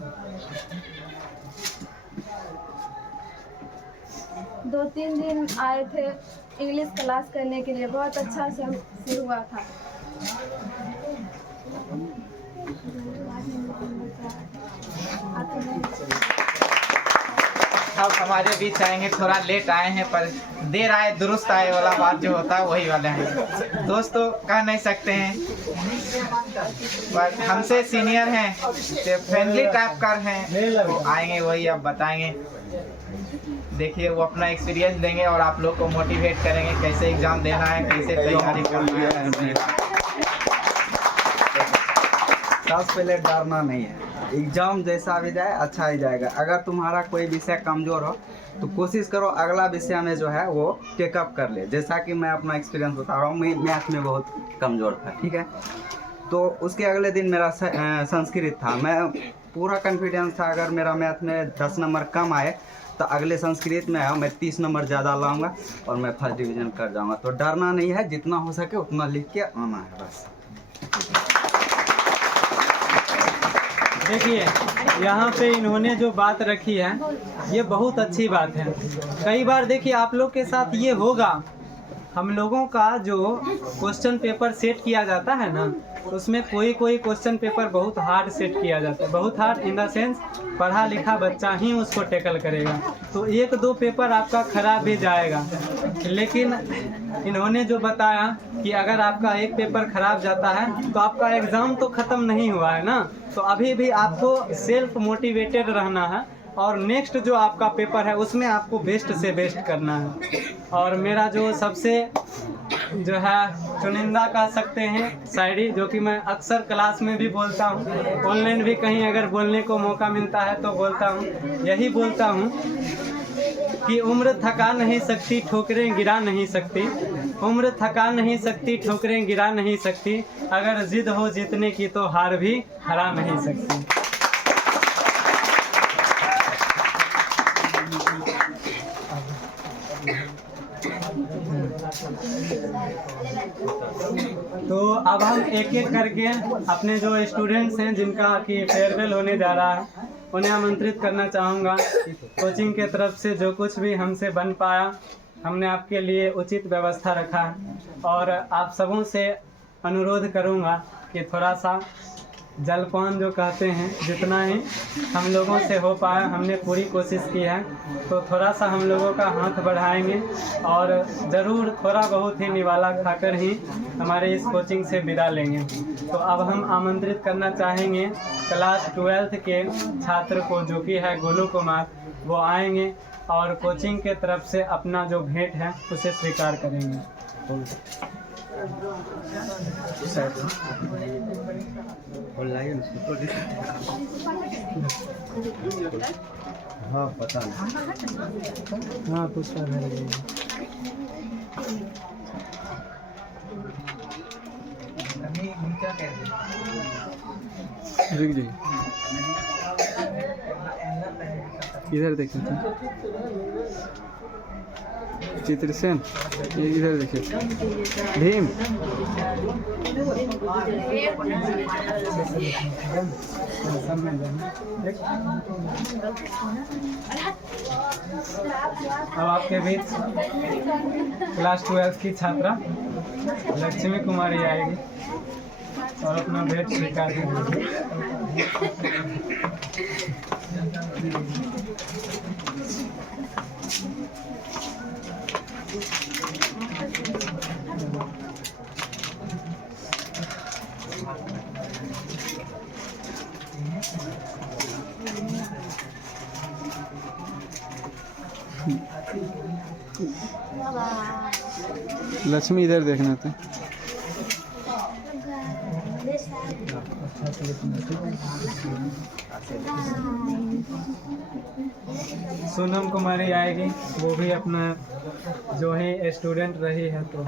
2-3 दिन आए थे इंग्लिश क्लास करने के लिए, बहुत अच्छा से हुआ था। अब हमारे बीच आएंगे, थोड़ा लेट आए हैं पर देर आए दुरुस्त आए वाला बात जो होता है वही वाला है। दोस्तों कह नहीं सकते हैं पर हमसे सीनियर हैं, फ्रेंडली टाइप का हैं, वो आएंगे वही अब बताएंगे। देखिए वो अपना एक्सपीरियंस देंगे और आप लोग को मोटिवेट करेंगे कैसे एग्ज़ाम देना है, कैसे तैयारी करना है। सबसे पहले डरना नहीं है, एग्ज़ाम जैसा भी जाए अच्छा ही जाएगा। अगर तुम्हारा कोई विषय कमज़ोर हो तो कोशिश करो अगला विषय में जो है वो टेकअप कर ले। जैसा कि मैं अपना एक्सपीरियंस बता रहा हूँ, मैं मैथ में बहुत कमज़ोर था, ठीक है, तो उसके अगले दिन मेरा संस्कृत था। मैं पूरा कॉन्फिडेंस था अगर मेरा मैथ में 10 नंबर कम आए तो अगले संस्कृत में मैं 30 नंबर ज़्यादा लाऊंगा और मैं फर्स्ट डिवीज़न कर जाऊंगा। तो डरना नहीं है, जितना हो सके उतना लिख के आना है बस। देखिए यहाँ पे इन्होंने जो बात रखी है ये बहुत अच्छी बात है। कई बार देखिए आप लोग के साथ ये होगा, हम लोगों का जो क्वेश्चन पेपर सेट किया जाता है ना, उसमें कोई क्वेश्चन पेपर बहुत हार्ड सेट किया जाता है। बहुत हार्ड इन द सेंस पढ़ा लिखा बच्चा ही उसको टैकल करेगा, तो 1-2 पेपर आपका खराब भी जाएगा। लेकिन इन्होंने जो बताया कि अगर आपका एक पेपर खराब जाता है तो आपका एग्ज़ाम तो ख़त्म नहीं हुआ है ना, तो अभी भी आपको सेल्फ मोटिवेटेड रहना है और नेक्स्ट जो आपका पेपर है उसमें आपको बेस्ट से बेस्ट करना है। और मेरा जो सबसे जो है चुनिंदा कह सकते हैं शायरी, जो कि मैं अक्सर क्लास में भी बोलता हूँ, ऑनलाइन भी कहीं अगर बोलने को मौका मिलता है तो बोलता हूँ, यही बोलता हूँ कि उम्र थका नहीं सकती ठोकरें गिरा नहीं सकती, उम्र थका नहीं सकती ठोकरें गिरा नहीं सकती, अगर जिद हो जीतने की तो हार भी हरा नहीं सकती। तो अब हम एक एक करके अपने जो स्टूडेंट्स हैं जिनका कि फेयरवेल होने जा रहा है उन्हें आमंत्रित करना चाहूँगा। कोचिंग के तरफ से जो कुछ भी हमसे बन पाया हमने आपके लिए उचित व्यवस्था रखा है और आप सबों से अनुरोध करूँगा कि थोड़ा सा जलपान जो कहते हैं, जितना ही हम लोगों से हो पाया हमने पूरी कोशिश की है। तो थोड़ा सा हम लोगों का हाथ बढ़ाएंगे और ज़रूर थोड़ा बहुत ही निवाला खाकर ही हमारे इस कोचिंग से विदा लेंगे। तो अब हम आमंत्रित करना चाहेंगे क्लास 12th के छात्र को, जो कि है गोलू कुमार। वो आएंगे और कोचिंग के तरफ से अपना जो भेंट है उसे स्वीकार करेंगे। ऑनलाइन हाँ पता नहीं। हाँ कुछ कर रहे रुक जाइए, इधर देखिए चित्रसेन, ये इधर देखिए भीम। अब आपके बीच क्लास 12th की छात्रा लक्ष्मी कुमारी आएगी और अपना भेंट स्वीकार करेगी। लक्ष्मी इधर देखना था। सोनम कुमारी आएगी, वो भी अपना जो है स्टूडेंट रही है। तो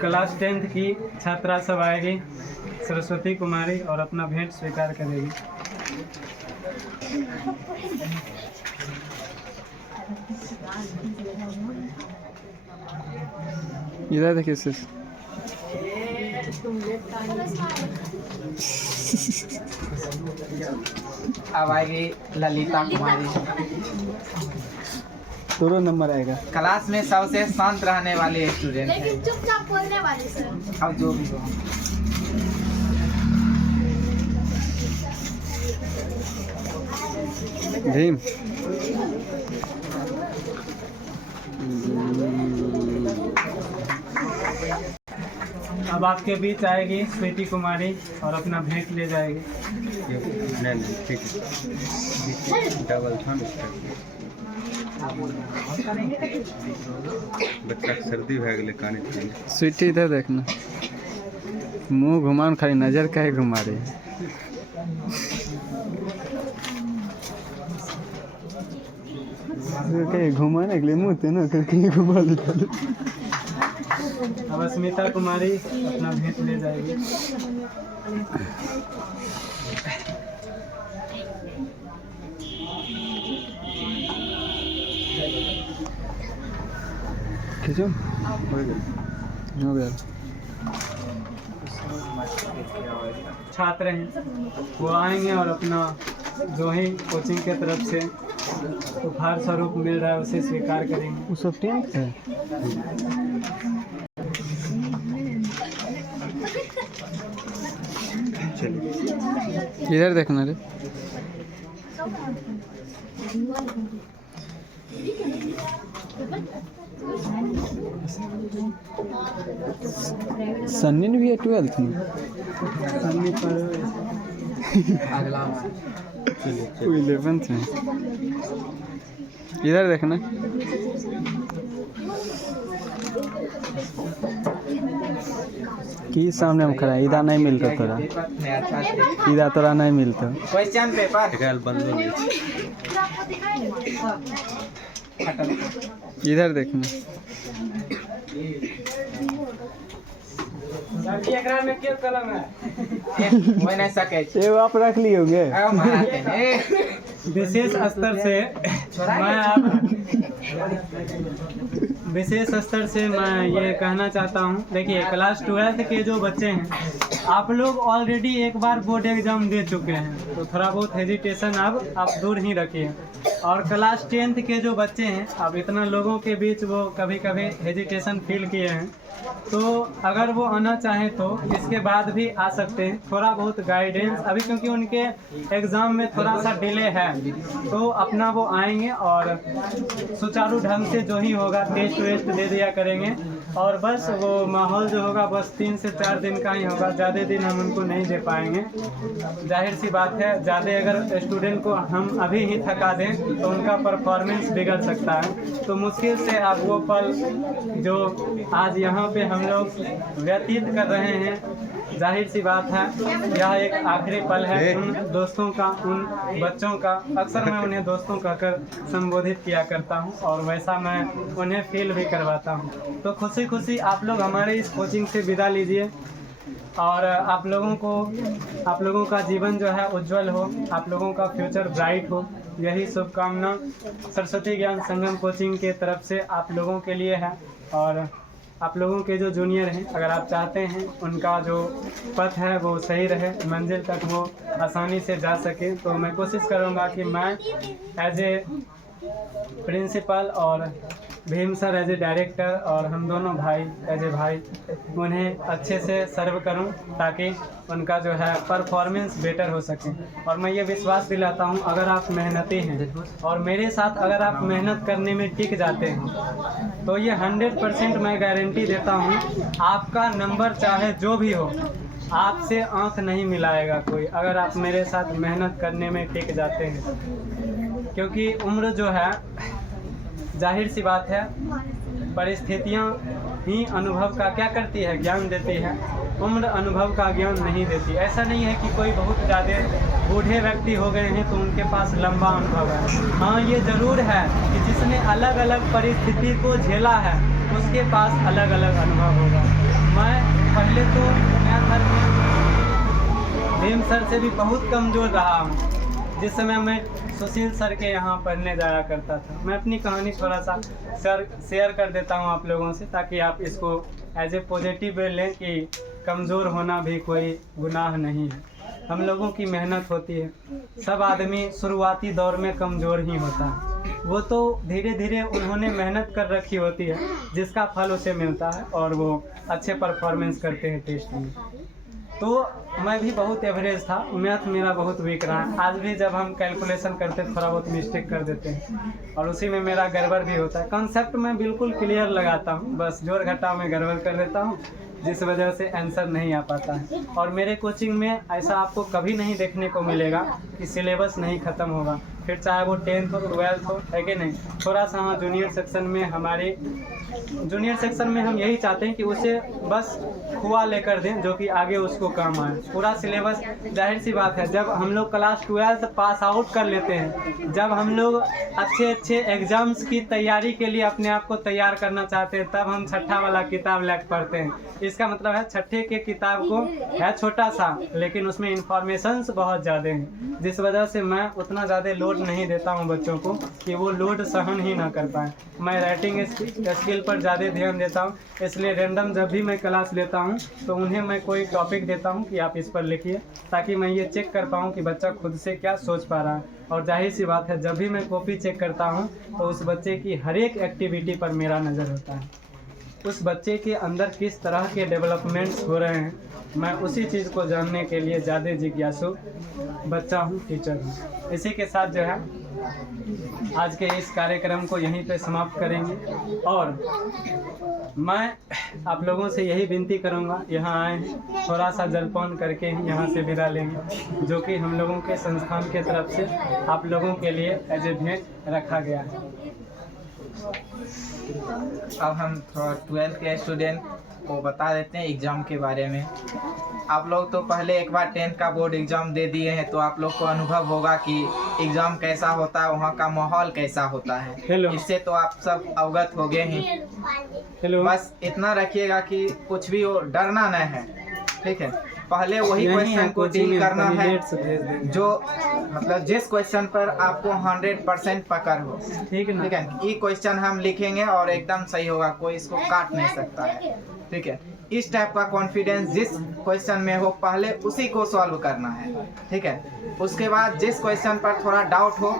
क्लास 10th की छात्रा सब आएगी, सरस्वती कुमारी, और अपना भेंट स्वीकार करेगी। इधर देखिए सिस। अब आएगी ललिता कुमारी। दोनों नंबर आएगा। क्लास में सबसे शांत रहने वाले स्टूडेंट है। लेकिन चुपचाप बोलने वाले सर। अब जो भी हो। भीम। अब आपके बीच आएगी स्वीटी कुमारी और अपना भेंट ले जाएगी। नहीं ठीक है, डबल था बच्चा सर्दी भै गए काने। स्वीटी इधर देखना, मुंह घुमान, खाली नजर काहे घुमा रही है। कहीं घुमाने के लिए मुँह थे ना, कहीं घुमा लेता। अब अस्मिता कुमारी अपना भेंट ले जाएगी। खींचो, हो गया। छात्र हैं वो आएंगे और अपना जो ही कोचिंग के तरफ से उपहार स्वरूप मिल रहा है उसे स्वीकार करेंगे। वो सब टेंथ है। इधर देखना रे। सन्नी ने भी है 12th में। सन्नी पर अगला 11th में। इधर देखना। की सामने में खड़ा है, इधर नहीं मिलता तोरा, इधर तोरा नहीं मिलता। क्वेश्चन पेपर बंद। इधर देखना। में क्या कलम है? मैं नहीं सके। ये आप रख लियोगे। विशेष स्तर से मैं आप विशेष स्तर से मैं ये कहना चाहता हूँ, देखिए क्लास 12th के जो बच्चे हैं, आप लोग ऑलरेडी एक बार बोर्ड एग्ज़ाम दे चुके हैं, तो थोड़ा बहुत हेजिटेशन अब आप दूर ही रखिए। और क्लास 10th के जो बच्चे हैं, अब इतना लोगों के बीच वो कभी कभी हेजिटेशन फील किए हैं, तो अगर वो आना चाहें तो इसके बाद भी आ सकते हैं। थोड़ा बहुत गाइडेंस अभी, क्योंकि उनके एग्ज़ाम में थोड़ा सा डिले है, तो अपना वो आएंगे और सुचारू ढंग से जो ही होगा टेस्ट वेस्ट दे दिया करेंगे। और बस वो माहौल जो होगा बस 3 से 4 दिन का ही होगा, ज़्यादा दिन हम उनको नहीं दे पाएंगे। जाहिर सी बात है, ज़्यादा अगर स्टूडेंट को हम अभी ही थका दें तो उनका परफॉर्मेंस बिगड़ सकता है। तो मुश्किल से आप वो पल जो आज यहाँ पे हम लोग व्यतीत कर रहे हैं, जाहिर सी बात है यह एक आखिरी पल है उन दोस्तों का, उन बच्चों का। अक्सर मैं उन्हें दोस्तों कहकर संबोधित किया करता हूं और वैसा मैं उन्हें फील भी करवाता हूं। तो खुशी खुशी आप लोग हमारे इस कोचिंग से विदा लीजिए और आप लोगों का जीवन जो है उज्जवल हो, आप लोगों का फ्यूचर ब्राइट हो, यही शुभकामना सरस्वती ज्ञान संगम कोचिंग के तरफ से आप लोगों के लिए है। और आप लोगों के जो जूनियर हैं, अगर आप चाहते हैं उनका जो पथ है वो सही रहे, मंजिल तक वो आसानी से जा सके, तो मैं कोशिश करूँगा कि मैं एज ए प्रिंसिपल और Bhim sir as a director और हम दोनों भाई एज ए भाई उन्हें अच्छे से सर्व करूं, ताकि उनका जो है परफॉर्मेंस बेटर हो सके। और मैं ये विश्वास दिलाता हूं, अगर आप मेहनती हैं और मेरे साथ अगर आप मेहनत करने में टिक जाते हैं, तो ये 100% मैं गारंटी देता हूं, आपका नंबर चाहे जो भी हो, आपसे आंख नहीं मिलाएगा कोई, अगर आप मेरे साथ मेहनत करने में टिक जाते हैं। क्योंकि उम्र जो है, जाहिर सी बात है, परिस्थितियाँ ही अनुभव का क्या करती है, ज्ञान देती है। उम्र अनुभव का ज्ञान नहीं देती। ऐसा नहीं है कि कोई बहुत ज़्यादा बूढ़े व्यक्ति हो गए हैं तो उनके पास लंबा अनुभव है। हाँ, ये ज़रूर है कि जिसने अलग अलग परिस्थिति को झेला है उसके पास अलग अलग अनुभव होगा। मैं पहले तो दुनिया भर में भीम सर से भी बहुत कमज़ोर रहा हूँ। जिस समय मैं सुशील सर के यहाँ पढ़ने जाया करता था, मैं अपनी कहानी थोड़ा सा शेयर कर देता हूँ आप लोगों से, ताकि आप इसको एज ए पॉजिटिव लें कि कमज़ोर होना भी कोई गुनाह नहीं है। हम लोगों की मेहनत होती है। सब आदमी शुरुआती दौर में कमज़ोर ही होता है, वो तो धीरे धीरे उन्होंने मेहनत कर रखी होती है जिसका फल उसे मिलता है और वो अच्छे परफॉर्मेंस करते हैं टेस्ट में। तो मैं भी बहुत एवरेज था, मैथ मेरा बहुत वीक रहा है। आज भी जब हम कैलकुलेशन करते थोड़ा बहुत मिस्टेक कर देते हैं और उसी में मेरा गड़बड़ भी होता है। कॉन्सेप्ट मैं बिल्कुल क्लियर लगाता हूँ, बस जोड़ घटाव में गड़बड़ कर देता हूँ, जिस वजह से आंसर नहीं आ पाता है। और मेरे कोचिंग में ऐसा आपको कभी नहीं देखने को मिलेगा कि सिलेबस नहीं ख़त्म होगा, फिर चाहे वो 10th हो 12th हो, है कि नहीं। थोड़ा सा हाँ, जूनियर सेक्शन में हम यही चाहते हैं कि उसे बस खुआ लेकर दें जो कि आगे उसको काम आए। पूरा सिलेबस, जाहिर सी बात है, जब हम लोग क्लास 12th पास आउट कर लेते हैं, जब हम लोग अच्छे एग्ज़ाम्स की तैयारी के लिए अपने आप को तैयार करना चाहते हैं, तब हम छठा वाला किताब लेकर पढ़ते हैं। इसका मतलब है छठे के किताब को है छोटा सा, लेकिन उसमें इंफॉर्मेशंस बहुत ज़्यादा हैं, जिस वजह से मैं उतना ज़्यादा लोड नहीं देता हूं बच्चों को कि वो लोड सहन ही ना कर पाएँ। मैं राइटिंग स्किल पर ज़्यादा ध्यान देता हूं, इसलिए रैंडम जब भी मैं क्लास लेता हूं तो उन्हें मैं कोई टॉपिक देता हूं कि आप इस पर लिखिए, ताकि मैं ये चेक कर पाऊँ कि बच्चा खुद से क्या सोच पा रहा है। और जाहिर सी बात है, जब भी मैं कॉपी चेक करता हूँ तो उस बच्चे की हर एक एक्टिविटी पर मेरा नज़र होता है, उस बच्चे के अंदर किस तरह के डेवलपमेंट्स हो रहे हैं, मैं उसी चीज़ को जानने के लिए ज़्यादा जिज्ञासु बच्चा हूँ, टीचर हूँ। इसी के साथ जो है आज के इस कार्यक्रम को यहीं पे समाप्त करेंगे और मैं आप लोगों से यही विनती करूंगा, यहाँ आए हैं थोड़ा सा जलपान करके ही यहाँ से विदा लेंगे, जो कि हम लोगों के संस्थान के तरफ से आप लोगों के लिए एज ए भेंट रखा गया है। अब हम 12th के स्टूडेंट को बता देते हैं एग्ज़ाम के बारे में। आप लोग तो पहले एक बार 10th का बोर्ड एग्ज़ाम दे दिए हैं, तो आप लोग को अनुभव होगा कि एग्ज़ाम कैसा होता है, वहाँ का माहौल कैसा होता है। इससे तो आप सब अवगत हो गए हैं। बस इतना रखिएगा कि कुछ भी हो, डरना नहीं है, ठीक है। पहले वही यही क्वेश्चन है, को कोचिंग डील में करना है कैंडिडेट से भेज देंगे। जो मतलब जिस क्वेश्चन पर आपको 100% पकड़ हो। ठीक है ना? ठीक है, ये क्वेश्चन हम लिखेंगे और एकदम सही होगा, कोई इसको काट नहीं सकता है। ठीक है, इस टाइप का कॉन्फिडेंस जिस क्वेश्चन में हो पहले उसी को सॉल्व करना है। ठीक है, उसके बाद जिस क्वेश्चन पर थोड़ा डाउट हो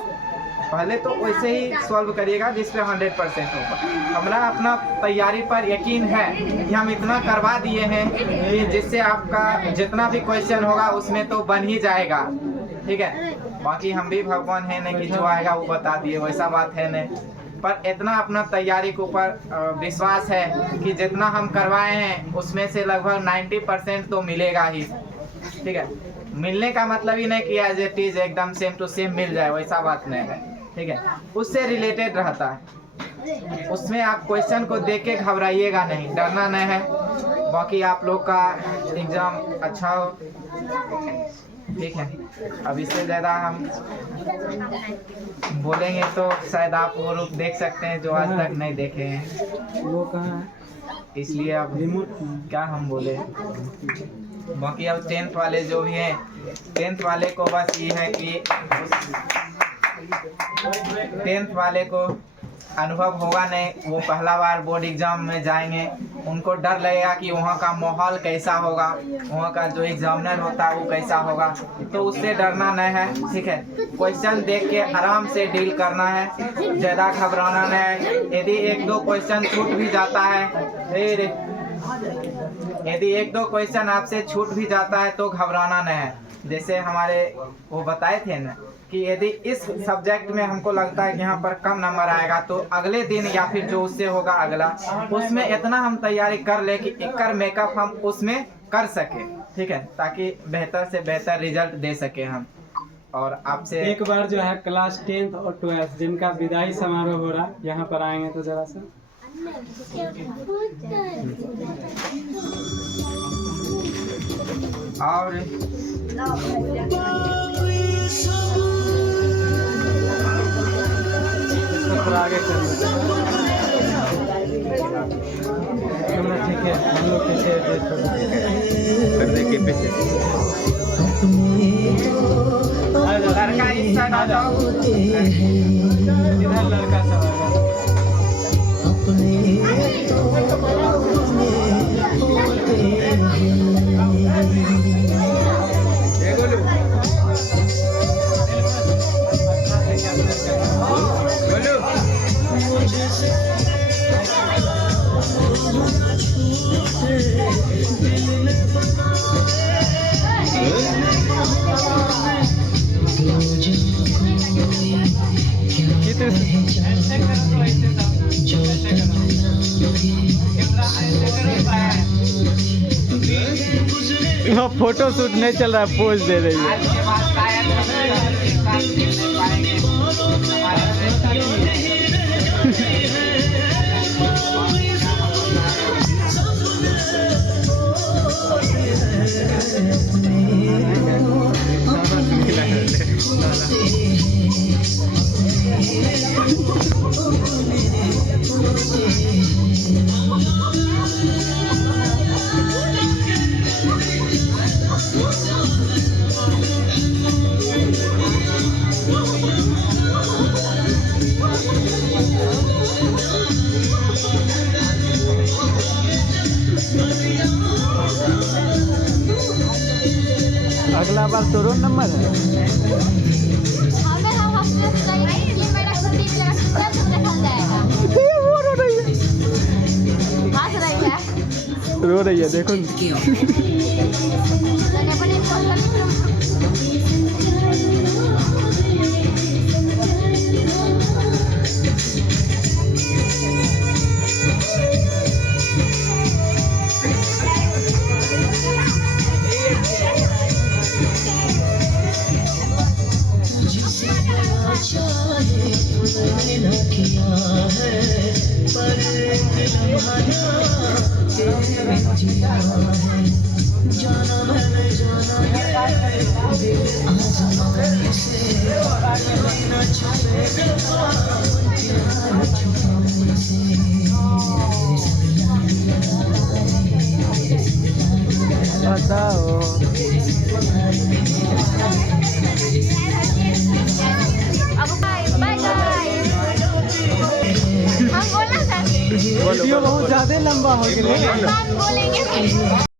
पहले तो वैसे ही सॉल्व करिएगा जिस पे 100% होगा। हमारा अपना तैयारी पर यकीन है कि हम इतना करवा दिए हैं कि जिससे आपका जितना भी क्वेश्चन होगा उसमें तो बन ही जाएगा। ठीक है, बाकी हम भी भगवान है नहीं कि जो आएगा वो बता दिए, वैसा बात है नहीं, पर इतना अपना तैयारी के ऊपर विश्वास है कि जितना हम करवाए हैं उसमें से लगभग 90% तो मिलेगा ही। ठीक है, मिलने का मतलब ही नहीं कि एज इट इज एकदम सेम टू सेम मिल जाए, वैसा बात नहीं है। ठीक है, उससे रिलेटेड रहता है, उसमें आप क्वेश्चन को देख के घबराइएगा नहीं, डरना नहीं है। बाकी आप लोग का एग्ज़ाम अच्छा हो। ठीक है, अब इससे ज़्यादा हम बोलेंगे तो शायद आप वो रूप देख सकते हैं जो आज तक नहीं देखे हैं। वो कहाँ है? इसलिए अब क्या हम बोले। बाकी अब 10th वाले जो भी हैं, 10th वाले को बस ये है कि 10th वाले को अनुभव होगा नहीं, वो पहला बार बोर्ड एग्जाम में जाएंगे, उनको डर लगेगा कि वहाँ का माहौल कैसा होगा, वहाँ का जो एग्जामिनर होता है वो कैसा होगा, तो उससे डरना नहीं है। ठीक है, क्वेश्चन देख के आराम से डील करना है, ज़्यादा घबराना नहीं है। यदि 1-2 क्वेश्चन छूट भी जाता है, यदि 1-2 क्वेश्चन आपसे छूट भी जाता है तो घबराना नहीं है। जैसे हमारे वो बताए थे ना कि यदि इस सब्जेक्ट में हमको लगता है कि यहाँ पर कम नंबर आएगा तो अगले दिन या फिर जो उससे होगा अगला, उसमें इतना हम तैयारी कर ले कि एक मेकअप हम उसमें कर सके। ठीक है, ताकि बेहतर से बेहतर रिजल्ट दे सके हम। और आपसे एक बार जो है क्लास 10th और 12th जिनका विदाई समारोह हो रहा है यहाँ पर आएंगे तो जरा सा और थोड़ा आगे ठीक है, हम लोग पीछे पीछे लड़का इस साइड आ जाओ, इधर लड़का सब फोटो शूट नहीं चल रहा है, पोज दे रही है। अगला बार तो रोल नंबर है। रो रही है देखो। बताओ। अब बाय बाय गाइस। हम बोलना चाहते हैं। वीडियो बहुत ज़्यादा लंबा हो गया। बात बोलेंगे फिर।